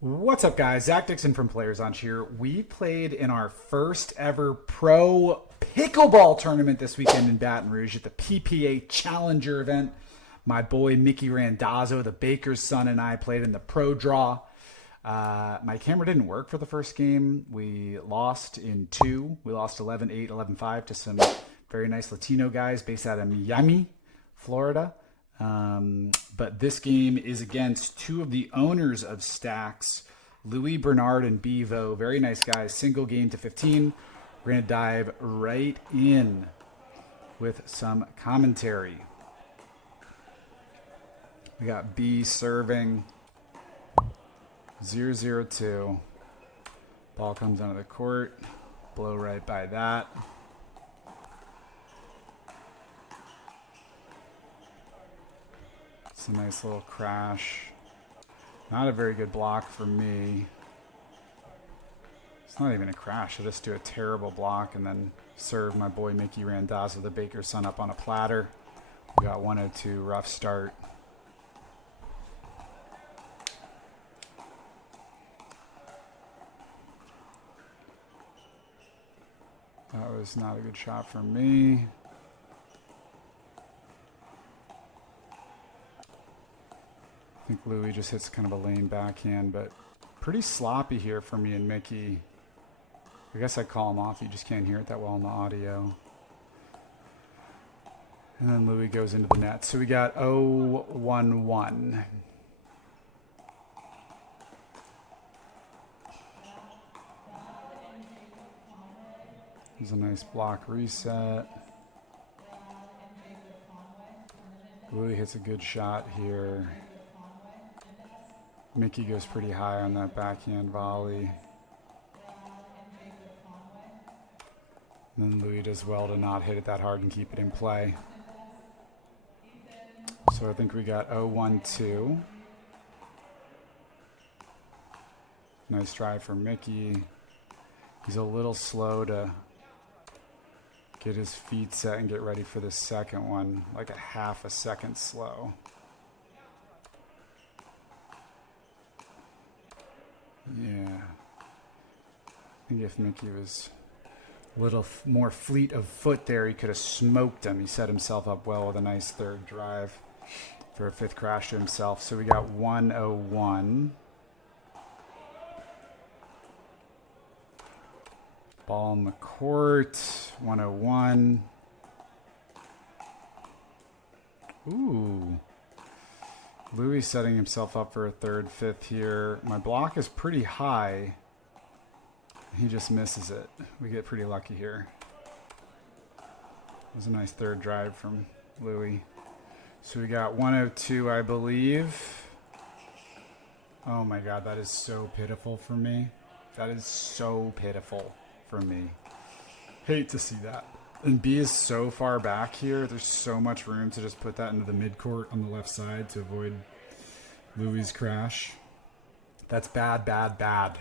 What's up, guys? Zach Dixon from Players on here. We played in our first ever pro pickleball tournament this weekend in Baton Rouge at the PPA Challenger event. My boy Mickey Randazzo, the baker's son, and I played in the pro draw. My camera didn't work for the first game. We lost in two. We lost 11-8, 11-5 to some very nice Latino guys based out of Miami, Florida. But this game is against two of the owners of Stacks, Louie, Bernard, and Bevo. Very nice guys. Single game to 15. We're going to dive right in with some commentary. We got B serving 0-0-2. Ball comes onto the court. Blow right by that. It's a nice little crash. Not a very good block for me. It's not even a crash. I just do a terrible block and then serve my boy Mickey Randazzo, the baker's son, up on a platter. We got 102, rough start. That was not a good shot for me. I think Louie just hits kind of a lane backhand, but pretty sloppy here for me and Mickey. I guess I'd call him off. You just can't hear it that well in the audio. And then Louie goes into the net. So we got 0-1-1. There's a nice block reset. Louie hits a good shot here. Mickey goes pretty high on that backhand volley. And then Louie does well to not hit it that hard and keep it in play. So I think we got 0-1-2. Nice try for Mickey. He's a little slow to get his feet set and get ready for the second one, like a half a second slow. Yeah. I think if Mickey was a little more fleet of foot there, he could have smoked him. He set himself up well with a nice third drive for a fifth crash to himself. So we got 101. Ball in the court, 101. Ooh. Louie setting himself up for a third, fifth here. My block is pretty high. He just misses it. We get pretty lucky here. It was a nice third drive from Louie. So we got 102, I believe. Oh my God, that is so pitiful for me. That is so pitiful for me. Hate to see that. And B is so far back here. There's so much room to just put that into the midcourt on the left side to avoid Louie's crash. That's bad, bad, bad.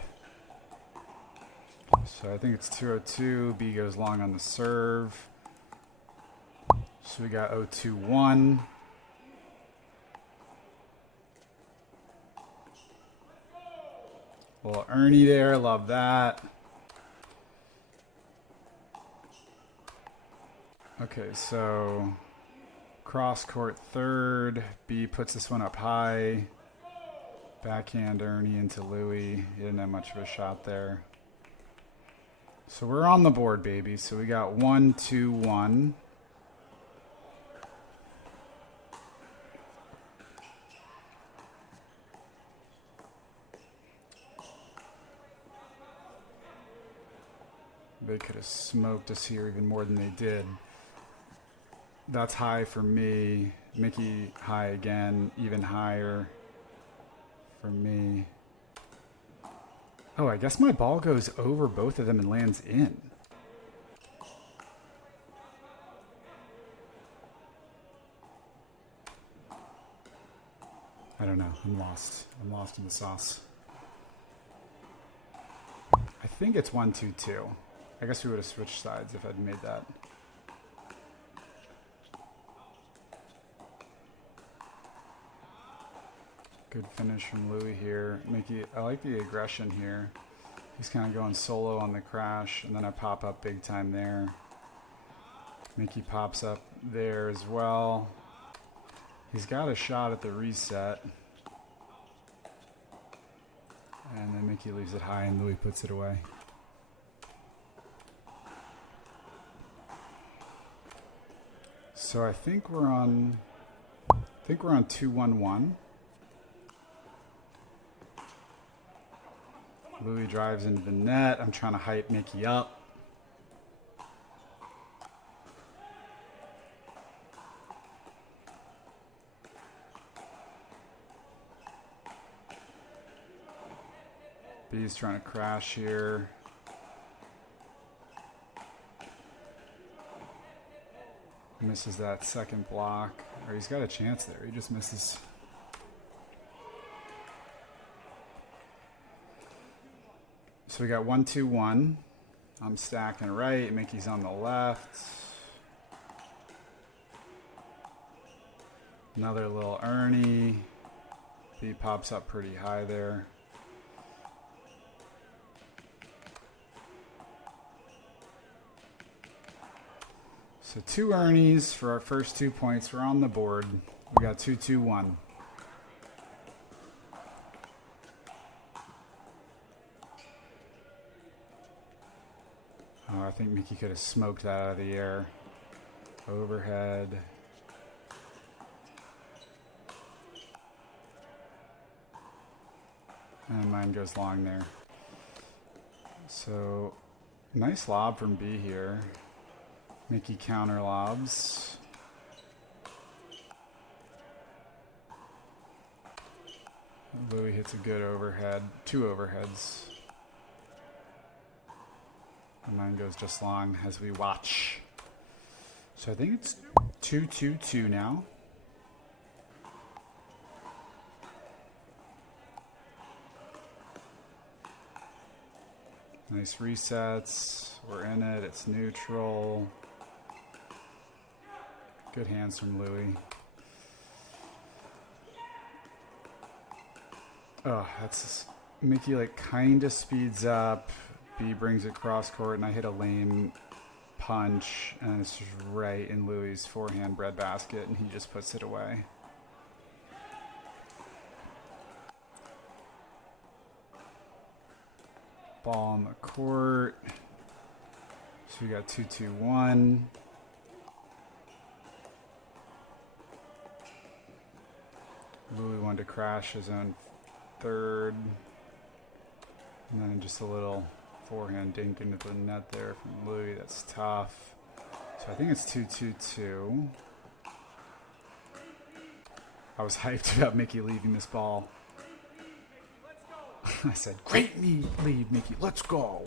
So I think it's 202. B goes long on the serve. So we got 0-2-1. Little Ernie there. Love that. Okay, so cross court third. B puts this one up high. Backhand Ernie into Louie. He didn't have much of a shot there. So we're on the board, baby. So we got 1-2-1. They could have smoked us here even more than they did. That's high for me. Mickey high again, even higher for me. Oh, I guess my ball goes over both of them and lands in. I don't know. I'm lost. I'm lost in the sauce. I think it's 1-2-2. I guess we would have switched sides if I'd made that. Good finish from Louie here. Mickey, I like the aggression here. He's kind of going solo on the crash, and then I pop up big time there. Mickey pops up there as well. He's got a shot at the reset. And then Mickey leaves it high and Louie puts it away. So I think we're on 2-1-1. Louie drives into the net. I'm trying to hype Mickey up. B's trying to crash here. Misses that second block. Or he's got a chance there. He just misses. So we got 1-2-1. I'm stacking right. Mickey's on the left. Another little Ernie. B pops up pretty high there. So 2 Ernies for our first 2 points. We're on the board. We got 2-2-1. Oh, I think Mickey could have smoked that out of the air. Overhead. And mine goes long there. So, nice lob from B here. Mickey counter lobs. Louie hits a good overhead. 2 overheads. And mine goes just long as we watch. So I think it's 2-2-2 now. Nice resets. We're in it. It's neutral. Good hands from Louie. Oh, that's Mickey like kind of speeds up. B brings it cross court, and I hit a lame punch, and it's just right in Louie's forehand breadbasket, and he just puts it away. Ball on the court. So we got 2-2-1. Louie wanted to crash his own third. And then just a little forehand dink into the net there from Louie. That's tough. So I think it's 2-2-2. I was hyped about Mickey leaving this ball. I said, great lead, Mickey. Let's go.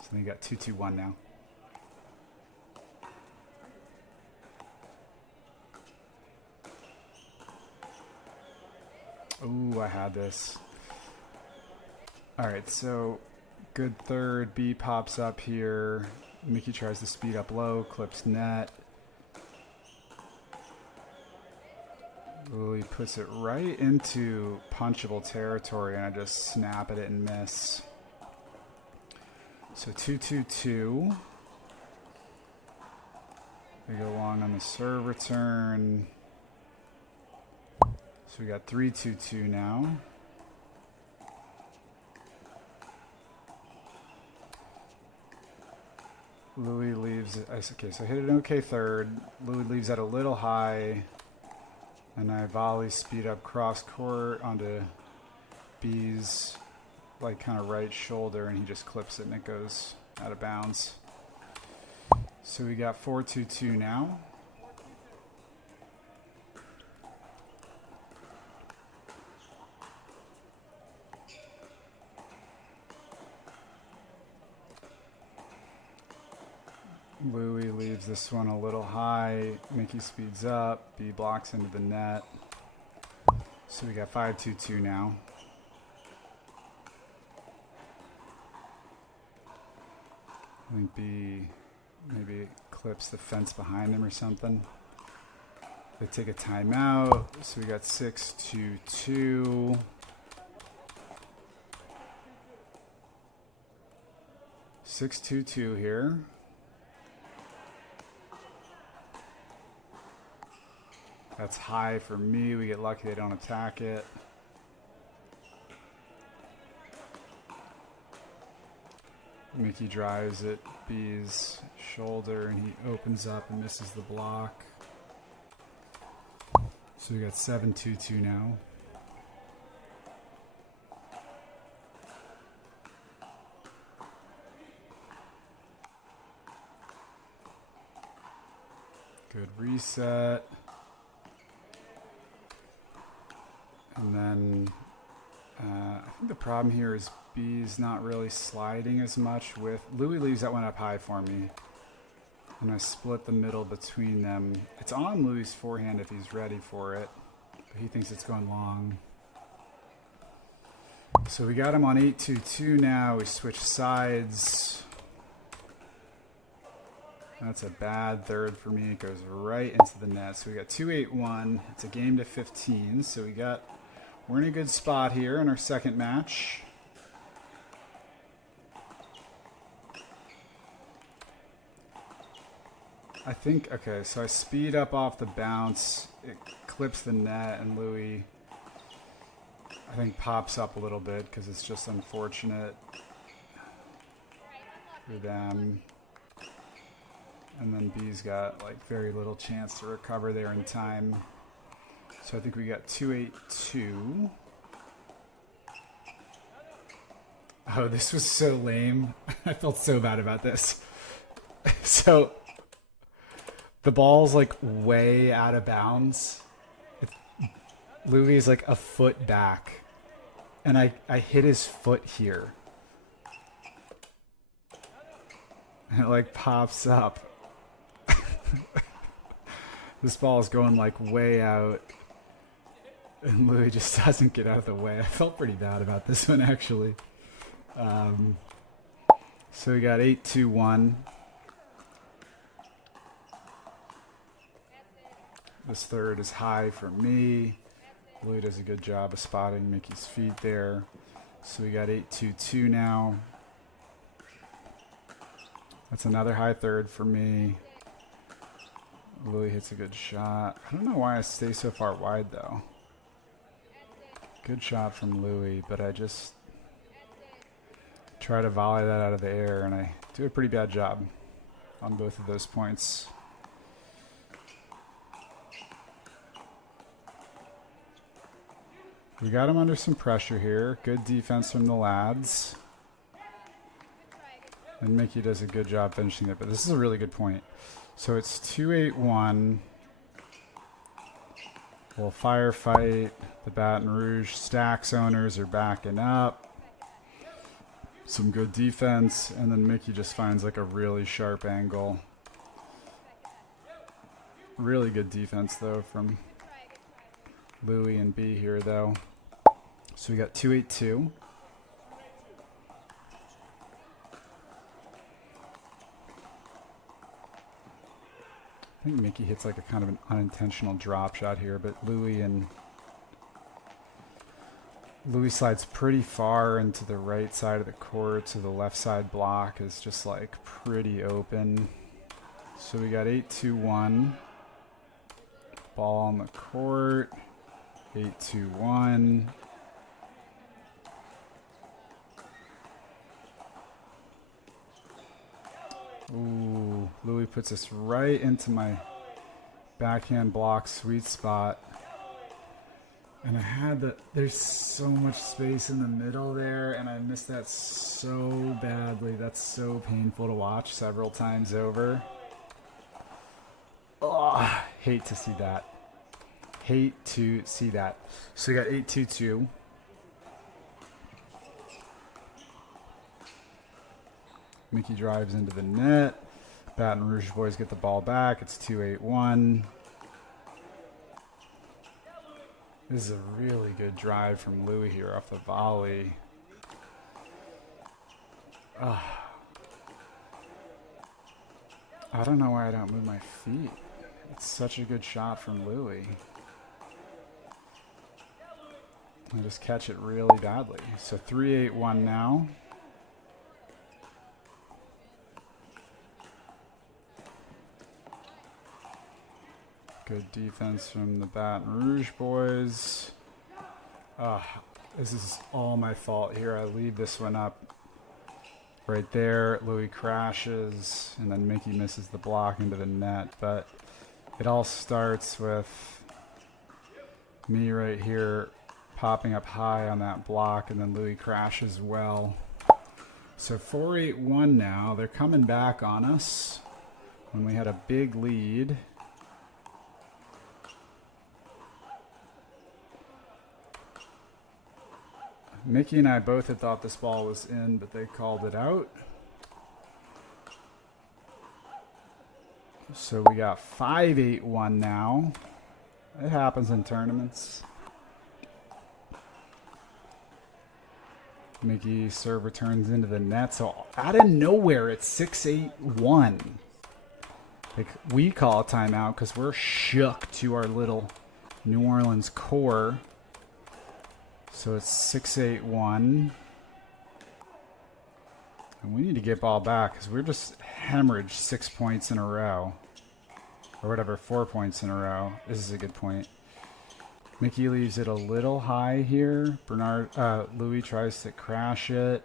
So then you got 2-2-1 now. Ooh, I had this. All right, so good third. B pops up here. Mickey tries to speed up low, clips net. Louie puts it right into punchable territory, and I just snap at it and miss. So 2-2-2. We go long on the serve return. So we got 3-2-2 now. Louie leaves it. Okay, so I hit an okay third. Louie leaves that a little high. And I volley speed up cross court onto B's like kind of right shoulder, and he just clips it and it goes out of bounds. So we got 4-2-2 now. Louie leaves this one a little high. Mickey speeds up. B blocks into the net. So we got 5-2-2 now. I think B maybe clips the fence behind him or something. They take a timeout, so we got 6-2-2. 6-2-2 here. That's high for me. We get lucky they don't attack it. Mickey drives at Bee's shoulder and he opens up and misses the block. So we got 7-2-2 now. Good reset. And then I think the problem here is Bee's not really sliding as much with... Louie leaves that one up high for me. And I split the middle between them. It's on Louie's forehand if he's ready for it. But he thinks it's going long. So we got him on 8-2-2 now. We switch sides. That's a bad third for me. It goes right into the net. So we got 2-8-1. It's a game to 15. So we're in a good spot here in our second match. I think, okay, so I speed up off the bounce. It clips the net, and Louie, I think, pops up a little bit because it's just unfortunate for them. And then B's got like very little chance to recover there in time. So I think we got 2-8-2. Oh, this was so lame. I felt so bad about this. So the ball's like way out of bounds. Louie is like a foot back. And I hit his foot here. And it like pops up. This ball is going like way out. And Louie just doesn't get out of the way. I felt pretty bad about this one, actually. So we got 8-2-1. This third is high for me. Louie does a good job of spotting Mickey's feet there. So we got 8-2-2 now. That's another high third for me. Louie hits a good shot. I don't know why I stay so far wide, though. Good shot from Louie, but I just try to volley that out of the air, and I do a pretty bad job on both of those points. We got him under some pressure here. Good defense from the lads. And Mickey does a good job finishing it, but this is a really good point. So it's 2-8-1. We'll firefight. The Baton Rouge Stacks owners are backing up. Some good defense, and then Mickey just finds like a really sharp angle. Really good defense though from Louie and B here though. So we got 2-8-2. I think Mickey hits like a kind of an unintentional drop shot here, but Louie slides pretty far into the right side of the court, so the left side block is just like pretty open. So we got 8-2-1. Ball on the court. 8-2-1. Ooh, Louie puts us right into my backhand block sweet spot. And I had there's so much space in the middle there, and I missed that so badly. That's so painful to watch several times over. Oh, hate to see that. Hate to see that. So we got 8-2-2. Mickey drives into the net. Baton Rouge boys get the ball back. It's 2-8-1. This is a really good drive from Louie here off the volley. I don't know why I don't move my feet. It's such a good shot from Louie. I just catch it really badly. So 3-8-1 now. Good defense from the Baton Rouge boys. This is all my fault here. I leave this one up right there. Louie crashes, and then Mickey misses the block into the net. But it all starts with me right here popping up high on that block, and then Louie crashes well. So 4-8-1 now. They're coming back on us when we had a big lead. Mickey and I both had thought this ball was in, but they called it out. So we got 5-8-1 now. It happens in tournaments. Mickey serve returns into the net. So out of nowhere, it's 6-8-1. Like, we call a timeout because we're shook to our little New Orleans core. So it's 6-8-1. And we need to get ball back because we're just hemorrhaged 6 points in a row. Or whatever, 4 points in a row. This is a good point. Mickey leaves it a little high here. Louie tries to crash it.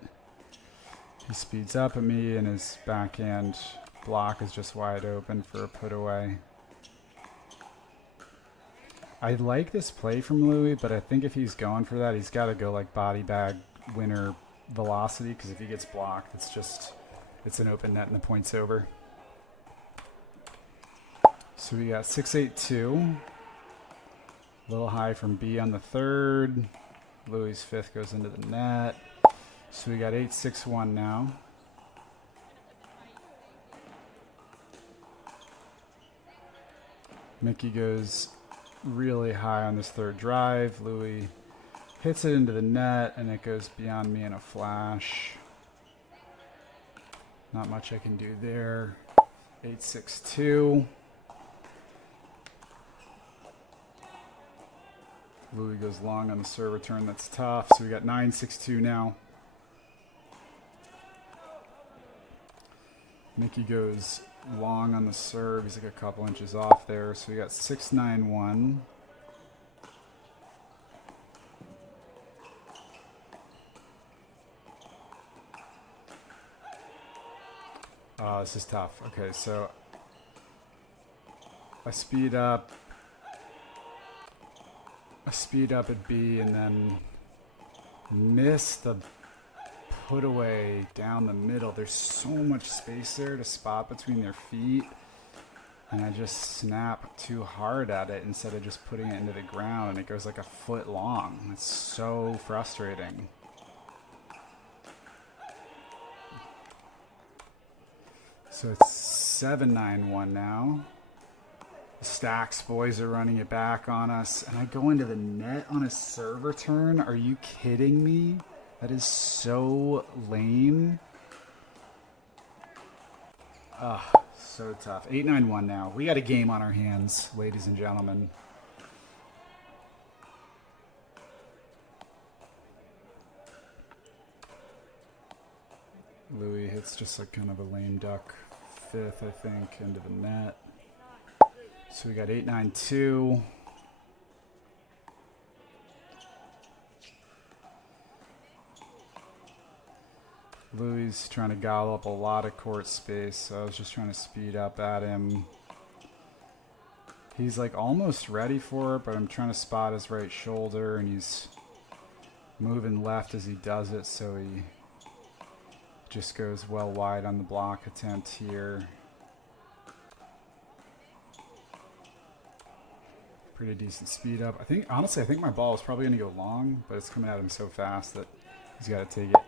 He speeds up at me, and his backhand block is just wide open for a put away. I like this play from Louie, but I think if he's going for that, he's got to go like body bag winner velocity, because if he gets blocked, it's an open net and the point's over. So we got 6-8-2. A little high from B on the third. Louie's fifth goes into the net. So we got 8-6-1 now. Mickey goes really high on this third drive. Louie hits it into the net, and it goes beyond me in a flash. Not much I can do there. 8-6-2. Louie goes long on the serve return. That's tough. So we got 9-6-2 now. Mickey goes long on the serve. He's like a couple inches off there. So we got 6-9-1. Oh, this is tough. Okay, so I speed up at B and then miss the put away down the middle. There's so much space there to spot between their feet, and I just snap too hard at it instead of just putting it into the ground, and it goes like a foot long. It's so frustrating. So it's 7-9-1 now. The Stacks boys are running it back on us, and I go into the net on a serve return. Are you kidding me? That is so lame. So tough. 8-9-1 now. We got a game on our hands, ladies and gentlemen. Louie hits just like kind of a lame duck fifth, I think, into the net. So we got 8-9-2. Louie's trying to gobble up a lot of court space, so I was just trying to speed up at him. He's like almost ready for it, but I'm trying to spot his right shoulder, and he's moving left as he does it, so he just goes well wide on the block attempt here. Pretty decent speed up. Honestly, I think my ball is probably going to go long, but it's coming at him so fast that he's got to take it.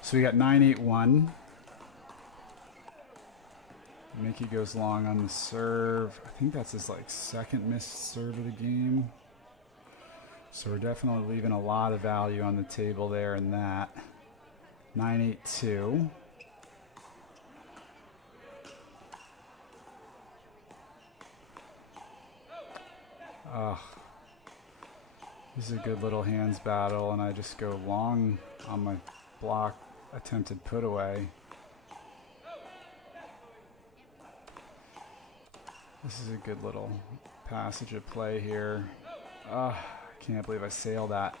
So we got 9-8-1. Mickey goes long on the serve. I think that's his like second missed serve of the game. So we're definitely leaving a lot of value on the table there in that. 9-8-2. Ugh. This is a good little hands battle, and I just go long on my block attempted put away. This is a good little passage of play here. I can't believe I sailed that.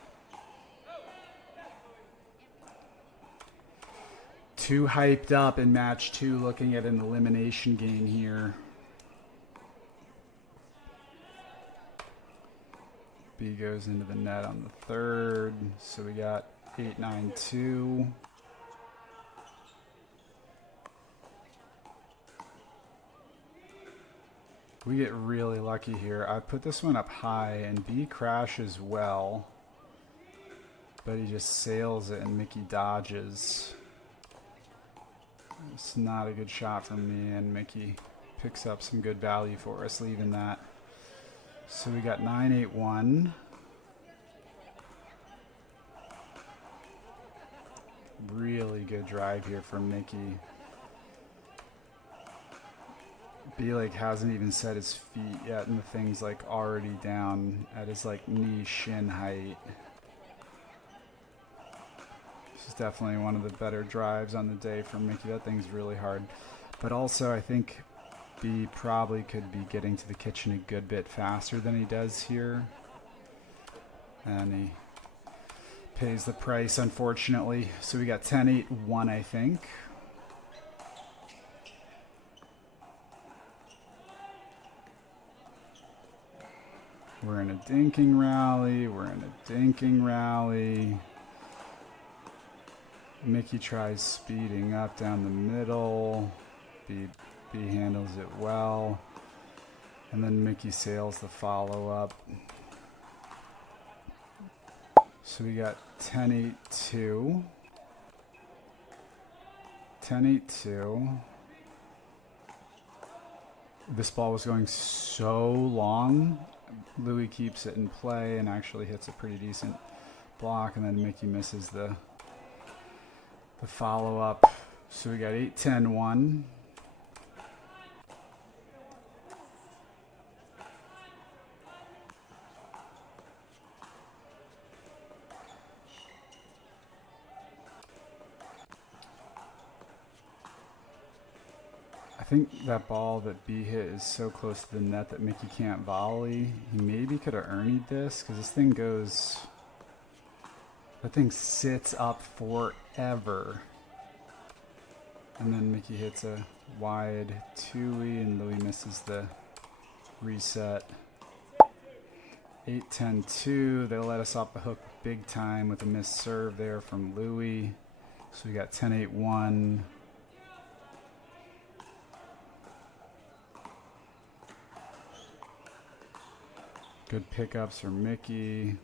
Too hyped up in match 2, looking at an elimination game here. B goes into the net on the 3rd, so we got 8-9-2. We get really lucky here. I put this one up high, and B crashes well, but he just sails it, and Mickey dodges. It's not a good shot from me, and Mickey picks up some good value for us, leaving that. So we got 9-8-1. Really good drive here from Mickey. B like hasn't even set his feet yet, and the thing's like already down at his like knee shin height. This is definitely one of the better drives on the day from Mickey. That thing's really hard. But also I think B probably could be getting to the kitchen a good bit faster than he does here. And he pays the price, unfortunately. So we got 10-8-1, I think. We're in a dinking rally. We're in a dinking rally. Mickey tries speeding up down the middle. B handles it well. And then Mickey sails the follow-up. So we got 10-8-2. 10-8-2. This ball was going so long. Louie keeps it in play and actually hits a pretty decent block, and then Mickey misses the follow-up. So we got 8-10-1. I think that ball that B hit is so close to the net that Mickey can't volley. He maybe could have earned this, because this thing goes... That thing sits up forever. And then Mickey hits a wide two-y, and Louie misses the reset. 8-10-2. They let us off the hook big time with a missed serve there from Louie. So we got 10-8-1. Good pickups for Mickey.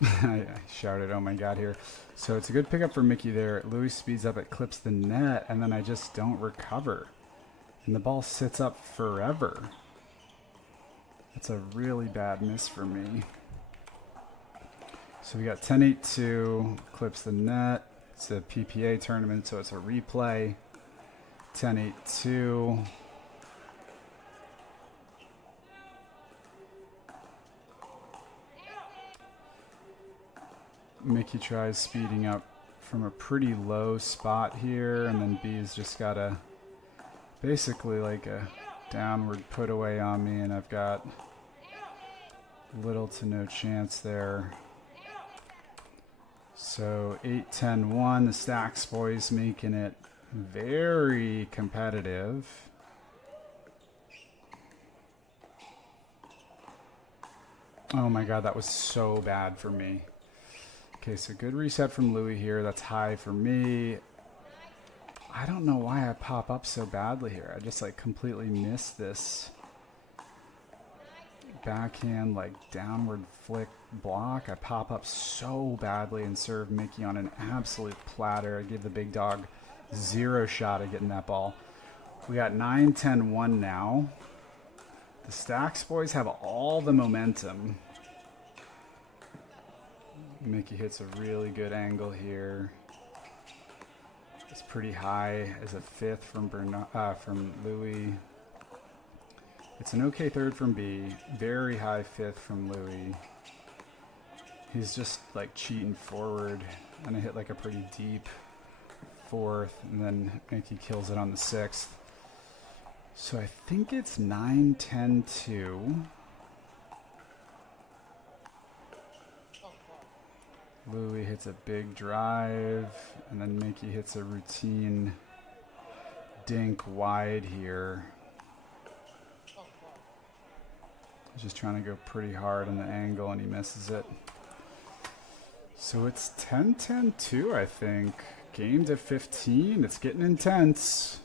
I shouted, oh my god, here. So it's a good pickup for Mickey there. Louie speeds up, it clips the net, and then I just don't recover. And the ball sits up forever. It's a really bad miss for me. So we got 10-8-2, clips the net. It's a PPA tournament, so it's a replay. 10-8-2. Mickey tries speeding up from a pretty low spot here, and then B's just got a basically like a downward put away on me, and I've got little to no chance there. So 8-10-1, the Stacks boys making it very competitive. Oh my god, that was so bad for me. Okay, so good reset from Louie here. That's high for me. I don't know why I pop up so badly here. I just like completely missed this backhand like downward flick block. I pop up so badly and serve Mickey on an absolute platter. I give the big dog zero shot at getting that ball. We got 9-10-1 now. The Stacks boys have all the momentum. Mickey hits a really good angle here. It's pretty high as a fifth from from Louie. It's an okay third from B. Very high fifth from Louie. He's just like cheating forward, and I hit like a pretty deep fourth, and then Mickey kills it on the sixth. So I think it's 9-10-2. Louie hits a big drive, and then Mickey hits a routine dink wide here. He's just trying to go pretty hard on the angle, and he misses it. So it's 10-10-2, I think. Game to 15. It's getting intense.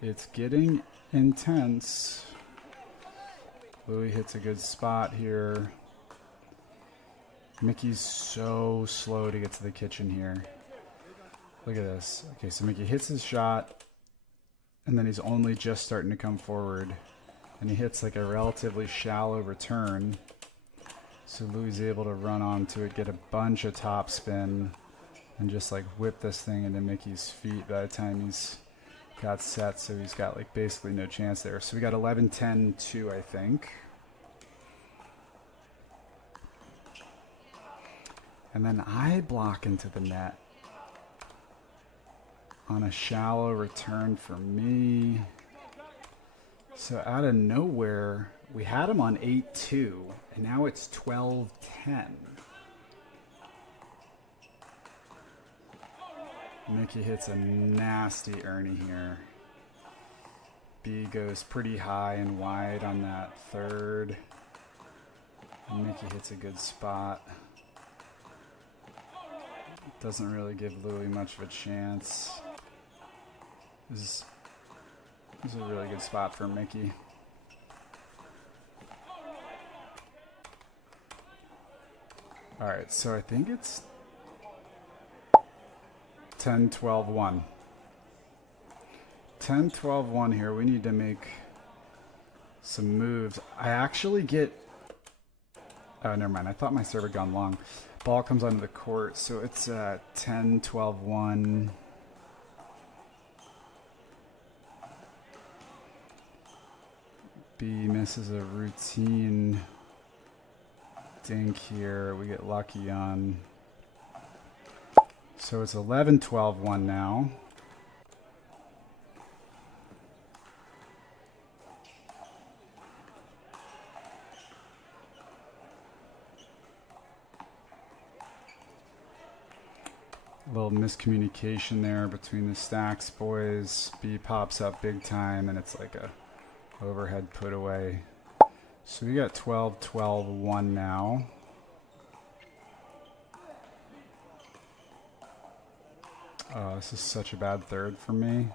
It's getting intense. Louie hits a good spot here. Mickey's so slow to get to the kitchen here. Look at this. Okay, so Mickey hits his shot, and then he's only just starting to come forward. And he hits like a relatively shallow return. So Louie's able to run onto it, get a bunch of topspin, and just like whip this thing into Mickey's feet by the time he's got set. So he's got like basically no chance there. So we got 11-10-2, I think. And then I block into the net on a shallow return for me. So out of nowhere, we had him on 8-2, and now it's 12-10. Mickey hits a nasty Ernie here. B goes pretty high and wide on that third. And Mickey hits a good spot. Doesn't really give Louie much of a chance. This is a really good spot for Mickey. All right, so I think it's 10-12-1. 10-12-1 here. We need to make some moves. I actually get... Oh, never mind. I thought my serve had gone long. Ball comes onto the court, so it's 10-12-1. B misses a routine dink here. We get lucky on. So it's 11-12-1 now. A little miscommunication there between the Stacks boys. B pops up big time, and it's like a overhead put away. So we got 12-12-1 now. Oh, this is such a bad third for me.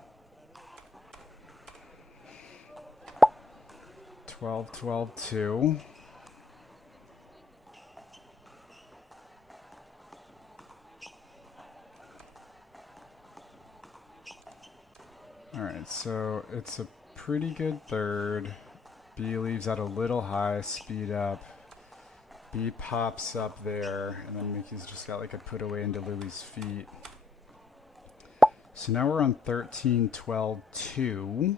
12-12-2. All right, so it's a pretty good third. B leaves out a little high, speed up. B pops up there, and then Mickey's just got like a put away into Louie's feet. So now we're on 13-12-2.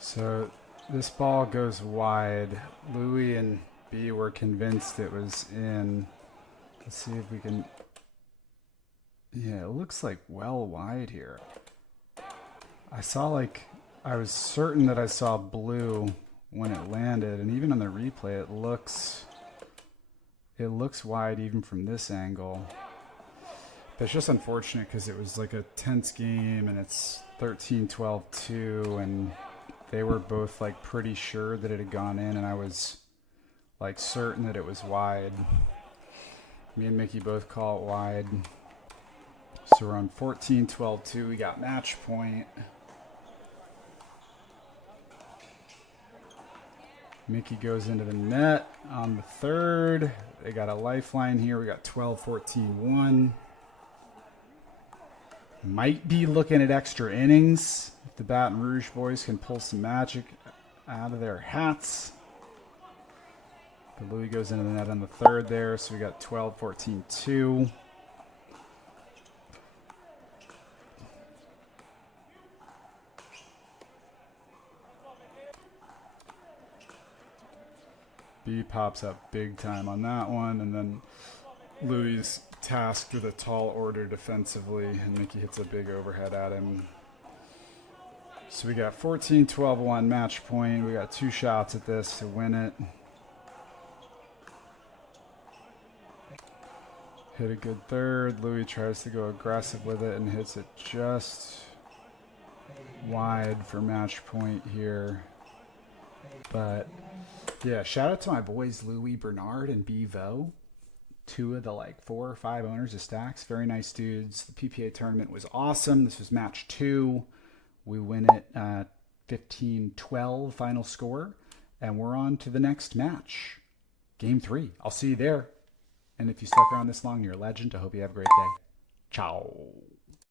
So this ball goes wide. Louie and B were convinced it was in. Let's see if we can... Yeah, it looks like well wide here. I was certain that I saw blue when it landed, and even on the replay it looks wide even from this angle. But it's just unfortunate because it was like a tense game, and it's 13-12-2, and they were both like pretty sure that it had gone in, and I was like certain that it was wide. Me and Mickey both call it wide. So we're on 14-12-2. We got match point. Mickey goes into the net on the third. They got a lifeline here. We got 12-14-1. Might be looking at extra innings if the Baton Rouge boys can pull some magic out of their hats. But Louie goes into the net on the third there, so we got 12-14-2. B pops up big time on that one, and then Louie's tasked with a tall order defensively, and Mickey hits a big overhead at him. So we got 14-12-1 match point. We got 2 shots at this to win it. Hit a good third. Louie tries to go aggressive with it and hits it just wide for match point here. But yeah, shout out to my boys Louie, Bernard, and Bevo. 2 of the 4 or 5 owners of Stacks. Very nice dudes. The PPA tournament was awesome. This was match 2. We win it 15-12 final score. And we're on to the next match. Game 3. I'll see you there. And if you stuck around this long, you're a legend. I hope you have a great day. Ciao.